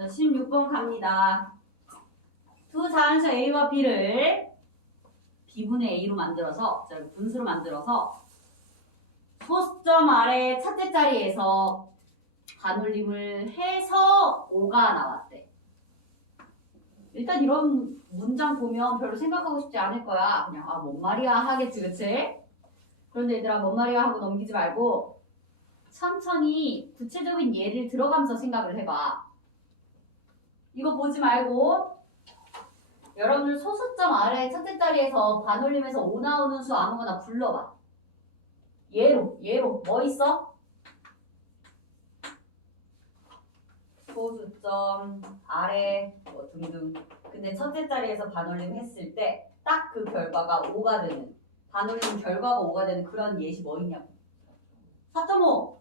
자, 16번 갑니다. 두 자연수 A와 B를 B분의 A로 만들어서, 자, 분수로 만들어서 소수점 아래 첫째 자리에서 반올림을 해서 5가 나왔대. 일단 이런 문장 보면 별로 생각하고 싶지 않을 거야. 그냥 아, 뭔 말이야 하겠지, 그치? 그런데 얘들아, 뭔 말이야 하고 넘기지 말고 천천히 구체적인 예를 들어가면서 생각을 해봐. 이거 보지 말고 여러분들 소수점 아래 첫째 자리에서 반올림에서 5 나오는 수 아무거나 불러봐. 예로, 예로. 뭐 있어? 소수점 아래 뭐 등등. 근데 첫째 자리에서 반올림 했을 때 딱 그 결과가 5가 되는 반올림 결과가 5가 되는 그런 예시 뭐 있냐고. 4.5.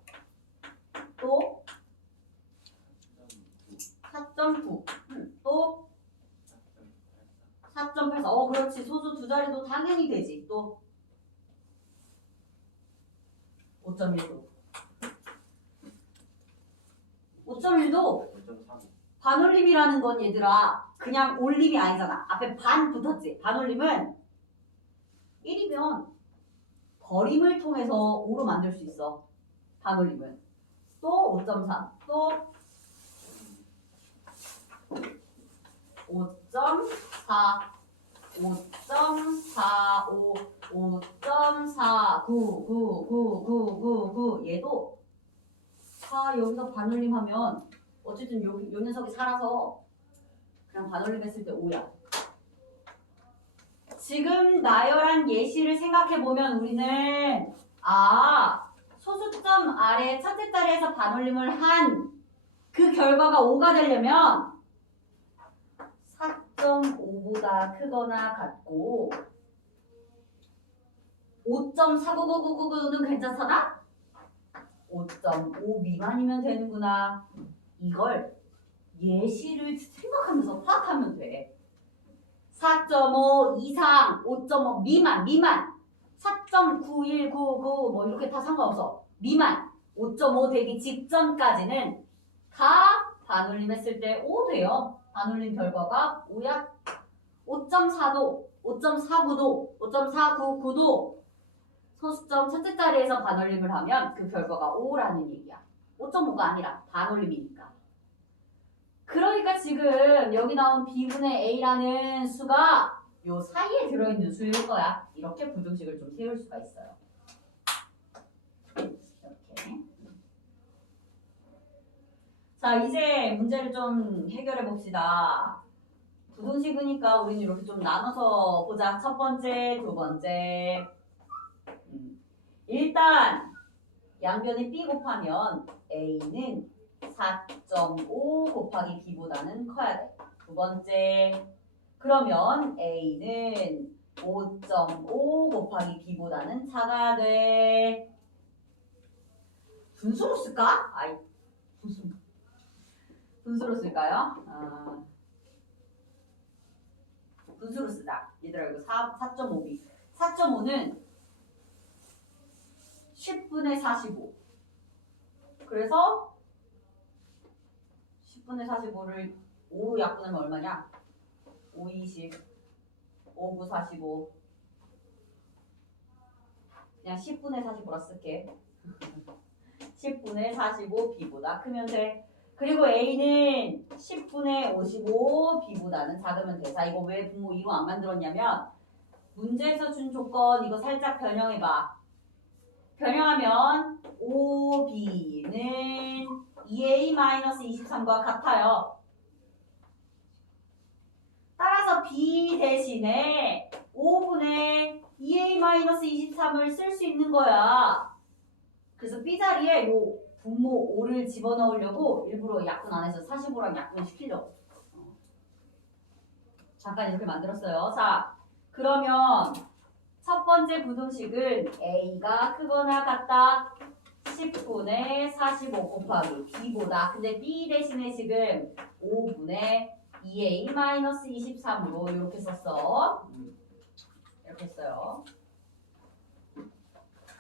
또 4.9. 음, 또 4.84. 어, 그렇지. 소수 두 자리도 당연히 되지. 또 5.1도. 5.1도 5.3 반올림이라는 건 얘들아 그냥 올림이 아니잖아. 앞에 반 붙었지. 반올림은 1이면 거림을 통해서 5로 만들 수 있어. 반올림은. 또 5.3. 또 5.4. 5.45. 5.4. 9, 9, 9, 9, 9, 9. 얘도 다 여기서 반올림 하면 어쨌든 요, 요 녀석이 살아서 그냥 반올림 했을 때 5야. 지금 나열한 예시를 생각해보면 우리는 아 소수점 아래 첫째 자리에서 반올림을 한 그 결과가 5가 되려면 4.5보다 크거나 같고 5.49999는 괜찮잖아? 5.5 미만이면 되는구나. 이걸 예시를 생각하면서 파악하면 돼. 4.5 이상, 5.5 미만, 미만. 4.9199 뭐 이렇게 다 상관없어. 미만. 5.5 되기 직전까지는 다 반올림 했을 때 5 돼요. 반올림 결과가 5야. 5.4도, 5.49도, 5.499도 소수점 첫째 자리에서 반올림을 하면 그 결과가 5라는 얘기야. 5.5가 아니라 반올림이니까. 그러니까 지금 여기 나온 B분의 A라는 수가 요 사이에 들어있는 수일 거야. 이렇게 부등식을 좀 세울 수가 있어요. 이렇게. 자, 이제 문제를 좀 해결해 봅시다. 부등식이니까 우리는 이렇게 좀 나눠서 보자. 첫 번째, 두 번째. 음. 일단 양변에 B 곱하면 A는 4.5 곱하기 B보다는 커야 돼. 두 번째. 그러면 A는 5.5 곱하기 B보다는 작아야 돼. 분수로 쓸까? 아이, 분수. 분수로 쓸까요? 아, 분수로 쓰자. 얘들아, 이거 4, 4.5B. 4.5는 10분의 45. 그래서 10분의 45를 5로 약분하면 얼마냐? 5, 20, 5, 9, 45. 그냥 10분의 45라 쓸게. 10분의 45 B보다 크면 돼. 그리고 A는 10분의 55 B보다는 작으면 돼. 자, 이거 왜 분모 2로 안 만들었냐면 문제에서 준 조건 이거 살짝 변형해봐. 변형하면 5B는 2A-23과 같아요. 따라서 B 대신에 5분의 2A-23을 쓸 수 있는 거야. 그래서 B 자리에 요 분모 5를 집어넣으려고 일부러 약분 안 해서 45랑 약분 시키려고. 어. 잠깐 이렇게 만들었어요. 자, 그러면 첫 번째 부등식은 A가 크거나 같다. 10분의 45 곱하기 B보다. 근데 B 대신에 지금 5분의 2A-23으로 이렇게 썼어. 이렇게 써요.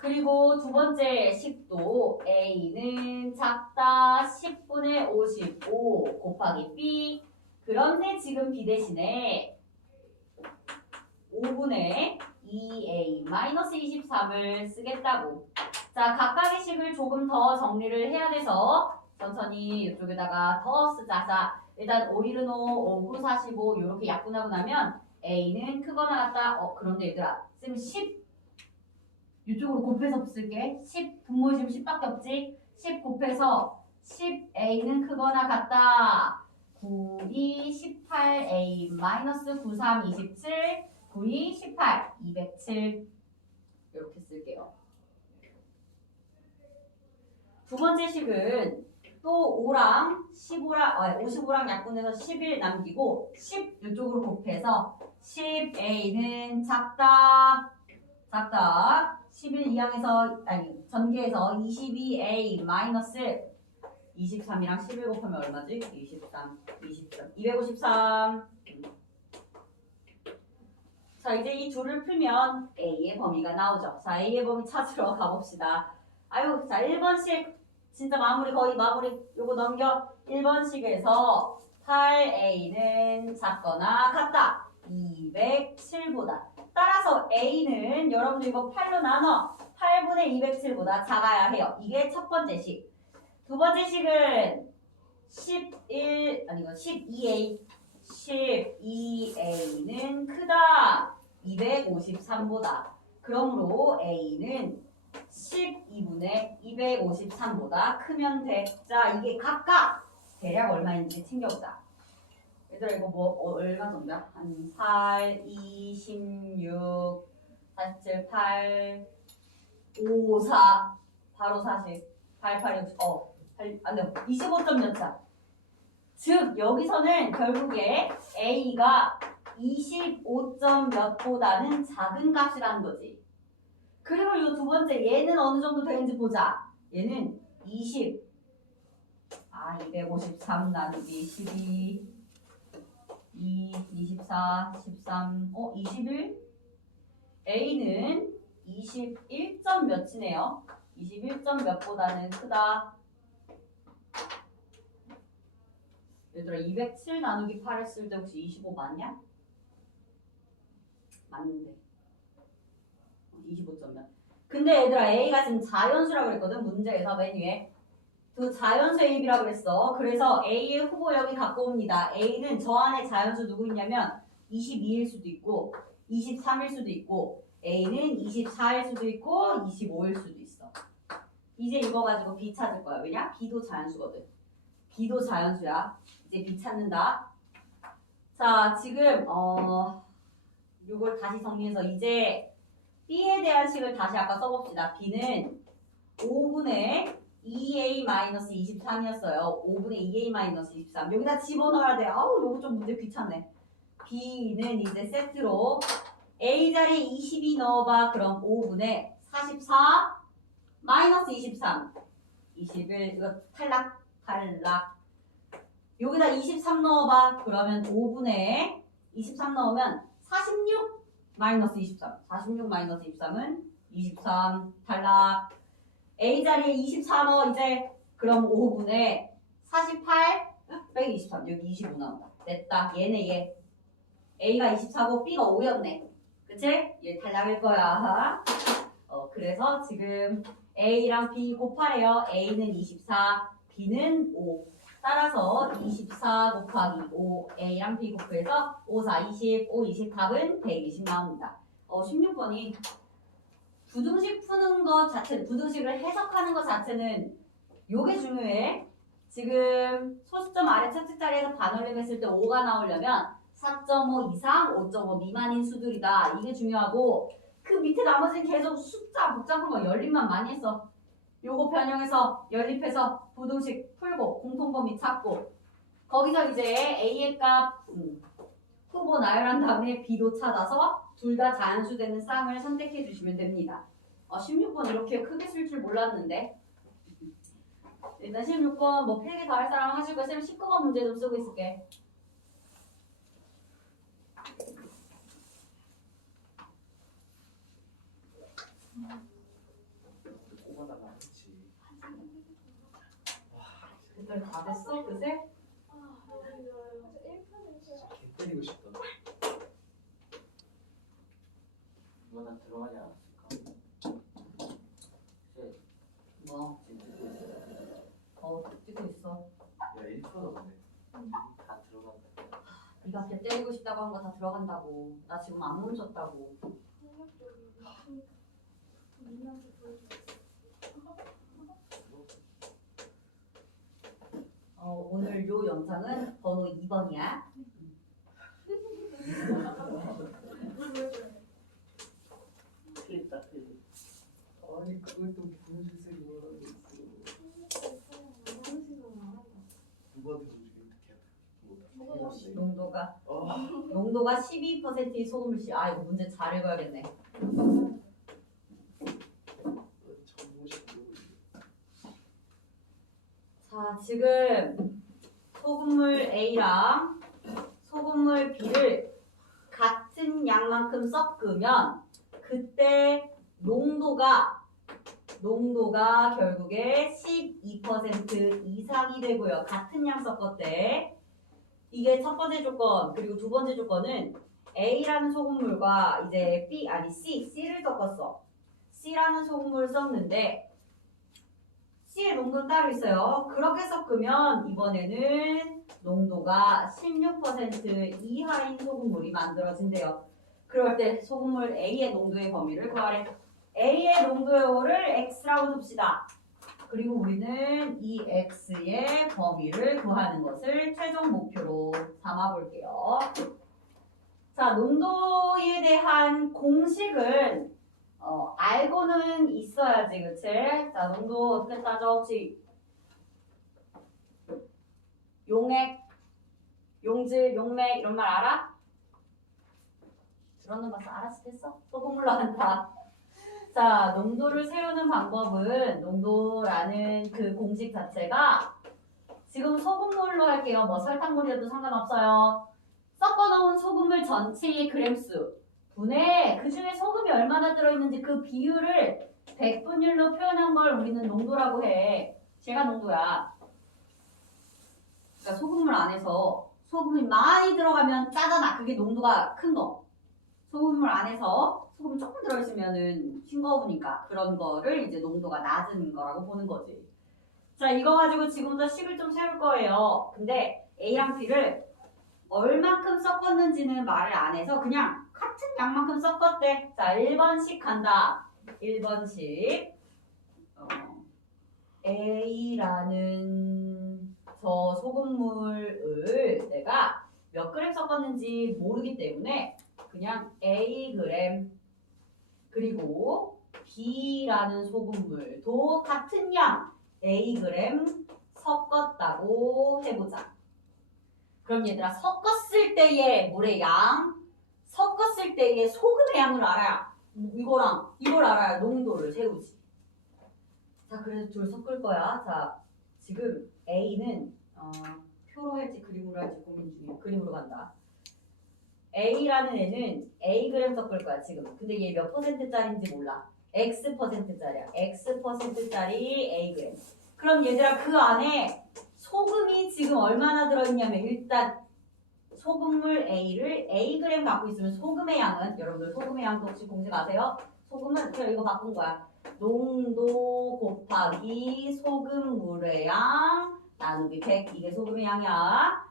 그리고 두 번째 식도 A는 작다 10분의 55 곱하기 B. 그런데 지금 B 대신에 5분의 2A 마이너스 23을 쓰겠다고. 자 각각의 식을 조금 더 정리를 해야 돼서 천천히 이쪽에다가 더 쓰자. 자 일단 5 1은 5, 5 9 45 이렇게 약분하고 나면 A는 크거나 같다. 어 그런데 얘들아 쌤10 이쪽으로 곱해서 쓸게. 10 분모심 10밖에 없지? 10 곱해서 10A는 크거나 같다. 92 18A 마이너스 93 27 92 18 207 이렇게 쓸게요. 두 번째 식은 또 5랑 15랑 55랑 약분해서 11 남기고 10 이쪽으로 곱해서 10A는 작다. 작다 11 이항에서 아니 전개해서 22A 마이너스 23이랑 11 곱하면 얼마지? 23 23 253 자 이제 이 줄을 풀면 A의 범위가 나오죠. 자 A의 범위 찾으러 가봅시다. 아유 자 1번씩 진짜 마무리 거의 마무리 요거 넘겨. 1번식에서 8A는 작거나 같다. 207보다 따라서 A는 여러분들 이거 8로 나눠. 8분의 207보다 작아야 해요. 이게 첫 번째 식. 두 번째 식은 11 아니 이거 12A 12A는 크다. 253보다. 그러므로 A는 12분의 253보다 크면 돼. 자, 이게 각각 대략 얼마인지 챙겨보자. 얘들아, 이거 뭐, 어, 얼마 정도야? 한 8, 2, 16, 47, 8, 5, 4, 바로 40, 8, 8, 60, 어, 8, 안 돼, 25점 몇 차. 즉, 여기서는 결국에 A가 25점 몇보다는 작은 값이라는 거지. 그리고 이 두 번째 얘는 어느 정도 되는지 보자. 얘는 20. 아, 253 나누기 12. 2, 24, 13, 어, 21? A는 21 점 몇이네요. 21점 몇보다는 크다. 얘들아, 207 나누기 8 했을 때 혹시 25 맞냐? 맞는데. 25점이야. 근데 얘들아 A가 지금 자연수라고 그랬거든 문제에서 맨 위에 그 자연수 A라고 그랬어. 그래서 A의 후보 여기 갖고 옵니다. A는 저 안에 자연수 누구 있냐면 22일 수도 있고 23일 수도 있고 A는 24일 수도 있고 25일 수도 있어. 이제 이거 가지고 B 찾을 거야. 왜냐? B도 자연수거든. B도 자연수야. 이제 B 찾는다. 자 지금 어 이걸 다시 정리해서 이제 B에 대한 식을 다시 아까 써봅시다. B는 5분의 2A-23이었어요. 5분의 2A-23. 여기다 집어넣어야 돼. 아우, 요거 좀 문제 귀찮네. B는 이제 세트로 A 자리에 22 넣어봐. 그럼 5분의 44 마이너스 23. 21. 이거 탈락, 탈락. 여기다 23 넣어봐. 그러면 5분의 23 넣으면 46 마이너스 23. 46 마이너스 23은 23 탈락. A 자리에 24 넣어 이제 그럼 5분의 48 빼기 23 여기 25 나온다. 됐다. 얘네 얘. A가 24고 B가 5였네. 그치? 얘 탈락일 거야. 어 그래서 지금 A랑 B 곱하래요. A는 24, B는 5. 따라서 24 곱하기 5 A랑 B 곱해서 5, 4, 20, 5, 20 답은 120 나옵니다. 어, 16번이 부등식 푸는 것 자체, 부등식을 해석하는 것 자체는 요게 중요해. 지금 소수점 아래 첫째 자리에서 반올림 했을 때 5가 나오려면 4.5 이상, 5.5 미만인 수들이다. 이게 중요하고 그 밑에 나머지는 계속 숫자 복잡한 거 열림만 많이 했어. 요거 변형해서 연립해서 부등식 풀고 공통범위 찾고 거기서 이제 A의 값 음, 후보 나열한 다음에 B도 찾아서 둘 다 자연수되는 쌍을 선택해 주시면 됩니다. 어, 16번 이렇게 크게 쓸 줄 몰랐는데 일단 16번 뭐 필기 더할 사람 하시고 쌤 19번 문제 좀 쓰고 있을게. 그랬더니 다 됐어? 그새? 들어가지 않았을까? 셋, 뭐? 지금 듣고 있어. 어 찍고 있어 야 1%다 근데. 다 들어간다. 네가 걔 때리고 싶다고 한 거 다 들어간다고 나 지금 안 멈췄다고 어, 오늘 요 영상은 번호 2번이야 틀렸다, 틀렸다. 아니 그걸 또 분실색이 뭐라고 있어. 누구한테 보여주게 농도가 아, 농도가 12%의 소금을 씨. 아 이거 문제 잘 읽어야겠네. 보시고. 자 지금 소금물 A랑 소금물 B를 같은 양만큼 섞으면 그때 농도가 농도가 결국에 12% 이상이 되고요. 같은 양 섞었대. 이게 첫 번째 조건 그리고 두 번째 조건은 A라는 소금물과 이제 B 아니 C C를 섞었어. C라는 소금물을 썼는데 C의 농도는 따로 있어요. 그렇게 섞으면 이번에는 농도가 16% 이하인 소금물이 만들어진대요. 그럴 때 소금물 A의 농도의 범위를 구하래. A의 농도를 X라고 둡시다. 그리고 우리는 이 X의 범위를 구하는 것을 최종 목표로 삼아 볼게요. 자, 농도에 대한 공식은 어, 알고는 있어야지, 그치? 자, 농도 어떻게 따져? 혹시 용액, 용질, 용맥 이런 말 알아? 들었는 봐서 알았겠어? 소금물로 한다. 자, 농도를 세우는 방법은 농도라는 그 공식 자체가 지금 소금물로 할게요. 뭐 설탕물이어도 상관없어요. 섞어놓은 소금물 전체의 그램수 분에 그 중에 소금이 얼마나 들어있는지 그 비율을 백분율로 표현한 걸 우리는 농도라고 해. 제가 농도야. 그러니까 소금물 안에서 소금이 많이 들어가면 짜잖아. 그게 농도가 큰 거. 소금물 안에서 소금이 조금 들어있으면은 싱거우니까 그런 거를 이제 농도가 낮은 거라고 보는 거지. 자, 이거 가지고 지금부터 식을 좀 세울 거예요. 근데 A랑 B를 얼만큼 섞었는지는 말을 안 해서 그냥 같은 양만큼 섞었대. 자, 1번씩 간다. 1번씩. 어, A라는 저 소금물을 내가 몇 그램 섞었는지 모르기 때문에 그냥 A 그램 그리고 B라는 소금물도 같은 양 A 그램 섞었다고 해보자. 그럼 얘들아 섞었을 때의 물의 양, 섞었을 때의 소금의 양을 알아야 이거랑 이걸 알아야 농도를 세우지. 자 그래서 둘 섞을 거야. 자 지금 A는 어, 표로 할지 그림으로 할지 고민 중이야. 그림으로 간다. A라는 애는 A 그램 섞을 거야 지금. 근데 얘 몇 퍼센트짜리인지 몰라. X 퍼센트짜리야. X 퍼센트짜리 A 그램. 그럼 얘들아 그 안에 소금이 지금 얼마나 들어있냐면 일단 소금물 A를 A 그램 갖고 있으면 소금의 양은 여러분들 소금의 양도 혹시 공식 아세요? 소금은 그냥 이거 바꾼 거야. 농도 곱하기 소금물의 양 나누기 100 이게 소금의 양이야.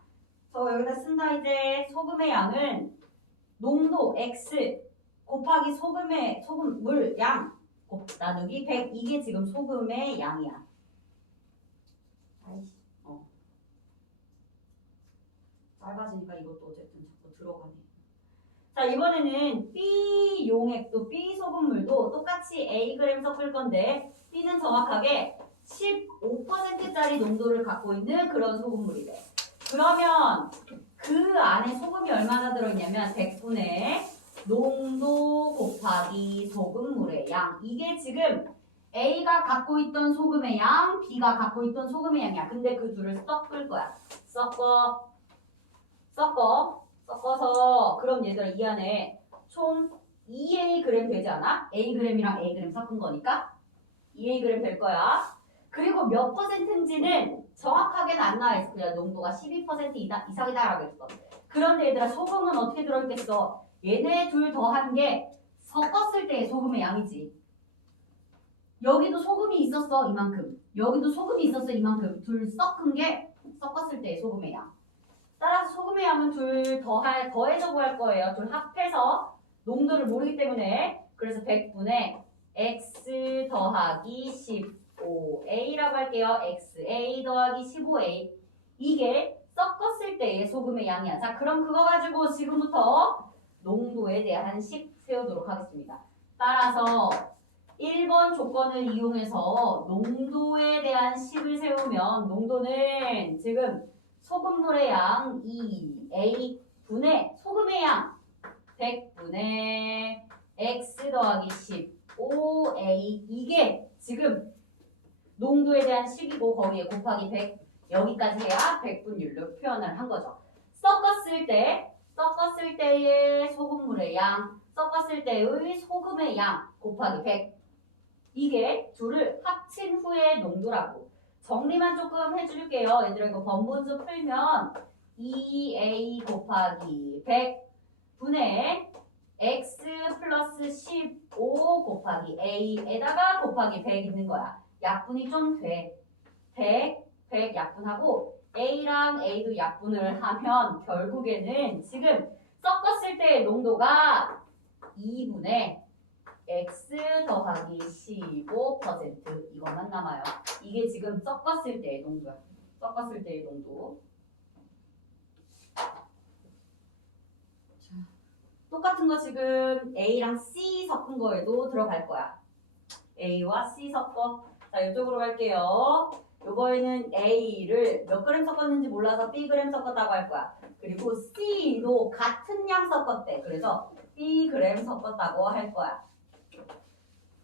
저 여기다 쓴다 이제 소금의 양은 농도 X 곱하기 소금의 소금 물 양 곱, 나누기 100 이게 지금 소금의 양이야. 아이씨, 어. 짧아지니까 이것도 어쨌든 자꾸 들어가네. 자, 이번에는 B 용액도 B 소금물도 똑같이 A 그램 섞을 건데 B는 정확하게 15%짜리 농도를 갖고 있는 그런 소금물이래. 그러면 그 안에 소금이 얼마나 들어있냐면 100분의 농도 곱하기 소금물의 양. 이게 지금 A가 갖고 있던 소금의 양, B가 갖고 있던 소금의 양이야. 근데 그 둘을 섞을 거야. 섞어. 섞어. 섞어서 그럼 얘들아 이 안에 총 2A 그램 되지 않아? A 그램이랑 A 그램 섞은 거니까 2A 그램 될 거야. 그리고 몇 퍼센트인지는 정확하게는 안 나와 있어. 그냥 농도가 12% 이다, 이상이다라고 했어. 그런데 얘들아 소금은 어떻게 들어있겠어? 얘네 둘 더한 게 섞었을 때의 소금의 양이지. 여기도 소금이 있었어 이만큼. 여기도 소금이 있었어 이만큼. 둘 섞은 게 섞었을 때의 소금의 양. 따라서 소금의 양은 둘 더할 더해서 구할 거예요. 둘 합해서 농도를 모르기 때문에 그래서 100분의 x 더하기 15a라고 할게요. xa 더하기 15a 이게 섞었을 때의 소금의 양이야. 자 그럼 그거 가지고 지금부터 농도에 대한 식 세우도록 하겠습니다. 따라서 1번 조건을 이용해서 농도에 대한 식을 세우면 농도는 지금 소금물의 양 2a 분의 소금의 양 100분의 x 더하기 15a 이게 지금 농도에 대한 식이고 거기에 곱하기 100 여기까지 해야 100분율로 표현을 한 거죠. 섞었을 때 섞었을 때의 소금물의 양 섞었을 때의 소금의 양 곱하기 100 이게 둘을 합친 후의 농도라고 정리만 조금 해줄게요. 얘들아 이거 번분수 풀면 2a 곱하기 100 분의 x 플러스 15 곱하기 a에다가 곱하기 100 있는 거야. 약분이 좀 돼. 100, 100 약분하고 a랑 a도 약분을 하면 결국에는 지금 섞었을 때의 농도가 2분의 x 더하기 15% 이것만 남아요. 이게 지금 섞었을 때의 농도야. 섞었을 때의 농도. 자, 똑같은 거 지금 A랑 C 섞은 거에도 들어갈 거야. A와 C 섞어. 자, 이쪽으로 갈게요. 요거에는 A를 몇 그램 섞었는지 몰라서 B 그램 섞었다고 할 거야. 그리고 C도 같은 양 섞었대. 그래서 B 그램 섞었다고 할 거야.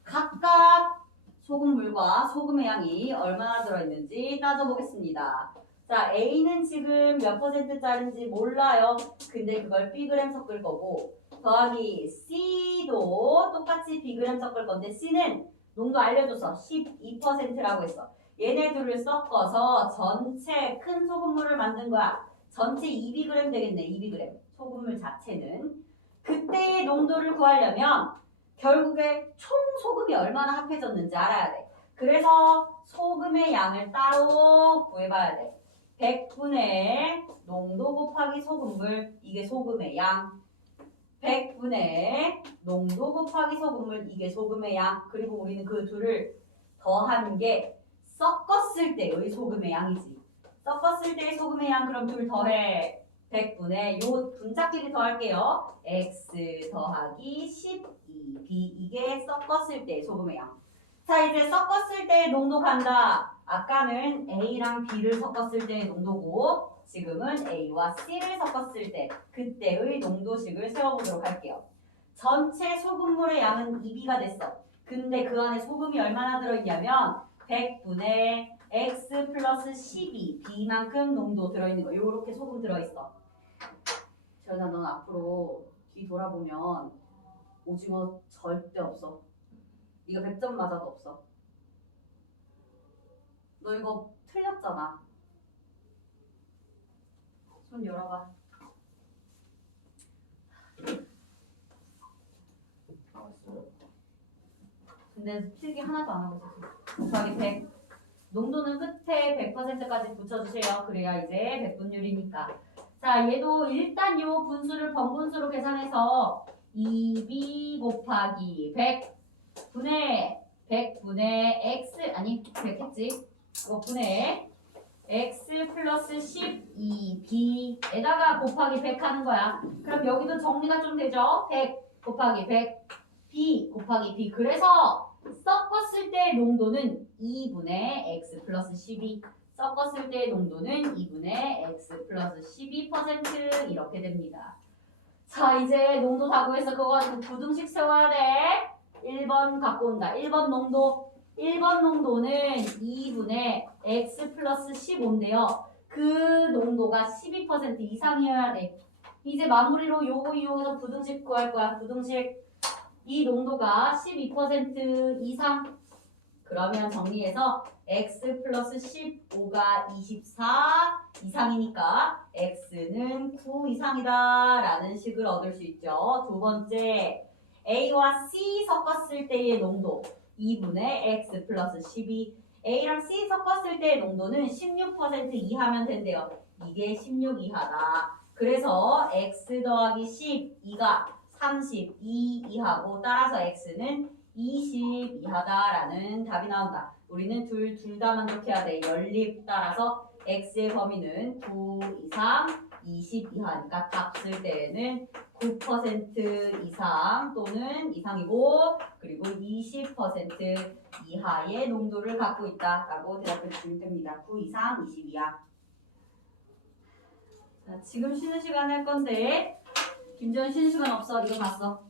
각각 소금물과 소금의 양이 얼마나 들어있는지 따져보겠습니다. 자, A는 지금 몇 퍼센트짜리인지 몰라요. 근데 그걸 B그램 섞을 거고 더하기 C도 똑같이 B그램 섞을 건데 C는 농도 알려줘서 12%라고 했어. 얘네 둘을 섞어서 전체 큰 소금물을 만든 거야. 전체 200g 되겠네. 200g. 소금물 자체는. 그때의 농도를 구하려면 결국에 총 소금이 얼마나 합해졌는지 알아야 돼. 그래서 소금의 양을 따로 구해봐야 돼. 100분의 농도 곱하기 소금물 이게 소금의 양. 100분의 농도 곱하기 소금물 이게 소금의 양. 그리고 우리는 그 둘을 더한 게 섞었을 때의 소금의 양이지. 섞었을 때의 소금의 양 그럼 둘 더해 100분의 요 분자끼리 더할게요. x 더하기 12b 이게 섞었을 때 소금의 양. 자 이제 섞었을 때 농도 간다. 아까는 a랑 b를 섞었을 때의 농도고 지금은 a와 c를 섞었을 때 그때의 농도식을 세워보도록 할게요. 전체 소금물의 양은 2b가 됐어. 근데 그 안에 소금이 얼마나 들어있냐면 100분의 x 플러스 12 b만큼 농도 들어있는 거. 요렇게 소금 들어있어. 재현아 넌 앞으로 뒤 돌아보면 오징어 절대 없어. 이거 100점 맞아도 없어. 너 이거 틀렸잖아. 손 열어봐. 근데 필기 하나도 안 하고 있었어. 곱하기 100. 농도는 끝에 100%까지 붙여주세요. 그래야 이제 100분율이니까. 자, 얘도 일단 요 분수를 번분수로 계산해서 2b 곱하기 100 분의 100 분의 x 아니 100 했지. 이거 분의 x 플러스 12b에다가 곱하기 100 하는 거야. 그럼 여기도 정리가 좀 되죠? 100 곱하기 100 b 곱하기 b 그래서 섞었을 때 농도는 2분의 x 플러스 12 섞었을 때 농도는 2분의 x 플러스 12% 이렇게 됩니다. 자 이제 농도 다 구해서 그거 가지고 부등식 돼. 1번 갖고 온다. 1번 농도 1번 농도는 2분의 x 플러스 15인데요. 그 농도가 12% 이상이어야 돼. 이제 마무리로 요거 이용해서 부등식 구할 거야. 부등식 이 농도가 12% 이상 그러면 정리해서 x 플러스 15가 24 이상이니까 x는 9 이상이다 라는 식을 얻을 수 있죠. 두 번째 a와 c 섞었을 때의 농도 2분의 x 플러스 12 a랑 c 섞었을 때의 농도는 16% 이하면 된대요. 이게 16 이하다. 그래서 x 더하기 12가 32 이하고 따라서 x는 20 이하다라는 답이 나온다. 우리는 둘 둘 다 만족해야 돼. 연립 따라서 x의 범위는 9 이상 20 이하니까 답쓸 때에는 9% 이상 또는 이상이고 그리고 20% 이하의 농도를 갖고 있다라고 대답해 주시면 됩니다. 9 이상 20 이하. 자, 지금 쉬는 시간 할 건데 김전 쉬는 시간 없어. 이거 봤어.